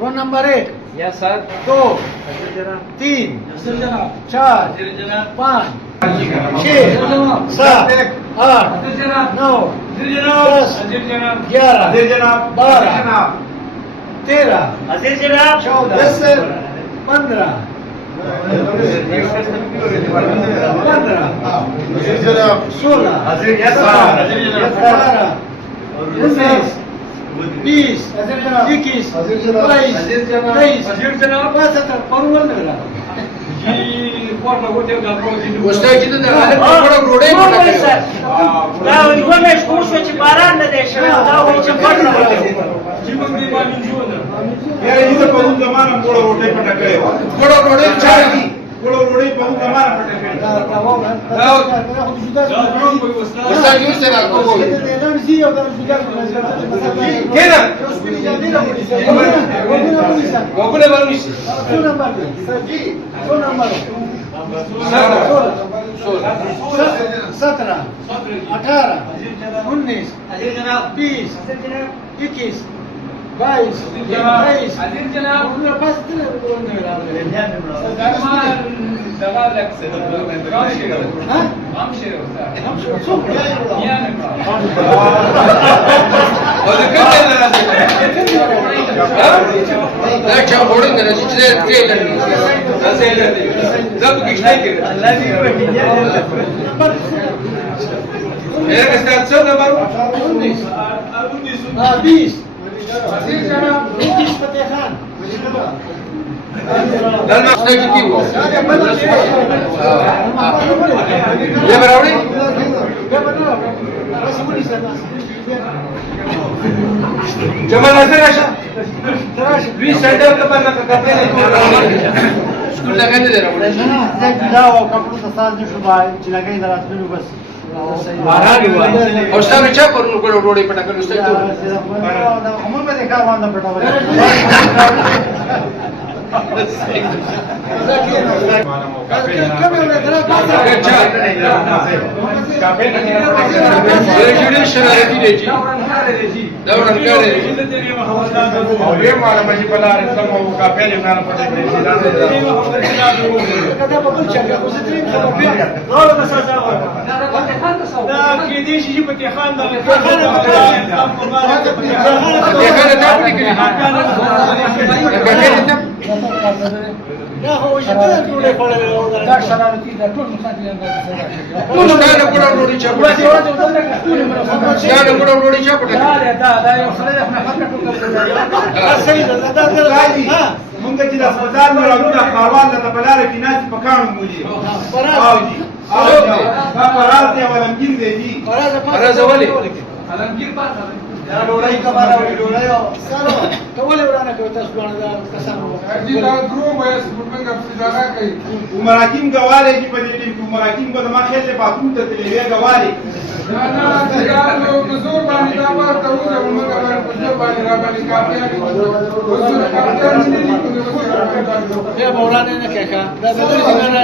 roll number 1 yes sir 2 3 4 5 6 7 8 9 10 11 12 13 14 15 16 18 19 20 21 22 مراکیم گواله چې په دې ټیم کې مراکیم به ما خېل له باتون ته تلې گواله نه یارو په زور باندې دا ورته وځه موږ باندې په زور باندې را باندې کامیابی وسره کامیابی نه دي په مولانا نه کېکا دا به دې راځي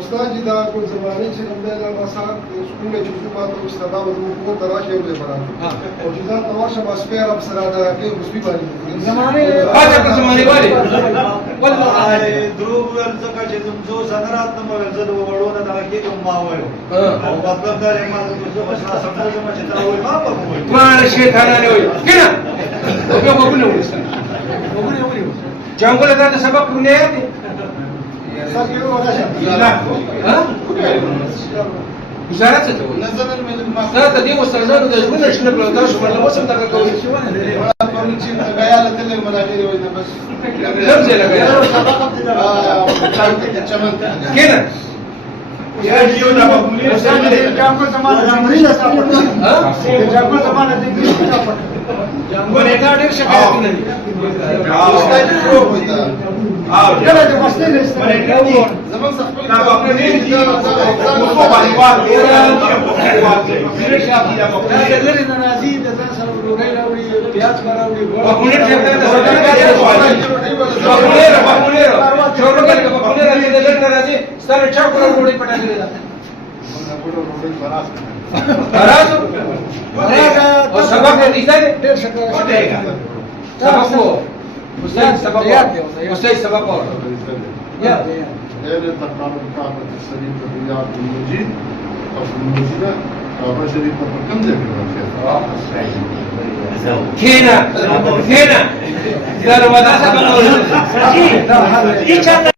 استاد دا کوم زمانه چې موږ له مسان سکول چې په ماته مستبا وو په تراشه یو ځای برابر او چې دا تواشه مسپیر اب سره دا کې مسبي باندې زمانه باندې په زمانه باندې والله دروغ ورځکه چې زمزو صدرات نو ورځد وړو نه دا کې کوم ما وایو او مطلب دا ما زه خو سمجم چې دا وایي ما په وایي ما شیطانانه وایي کنه او په وګونو جنگل دا سبب نه دی وزارت څه ته وایي دا د دې استادانو د ژوند شنه کړو دا شو ولا وسم دا کوي پرون چې غیاله تل مناخیر وي نه بس کوم ځای لګیا کینه یا یو دا په مولي جانګو زمانه د انګلیس سپورټ جانګو زمانه د انګلیس سپورټ جانګو نه دا ډېر شکایت نه دي استاد خو وتا کله چې مستي نه استاد زمان خپل دا په دې کې په باندې وایي دا لري نه راځي د ځان سره روغې راوړي پیاز راوړي په مولي څه ته په راځي ستاره چا کول وړي پټاکې ده راځو او سبق دې ځای ډېر شکایت سبق وو استاد سبق استاد سبق وو یا هذا تقرار الكعبة السليم بالرياض المجيد أو المجيدة كعبة شريفة كم ذلك كينا إذا رمضان سبق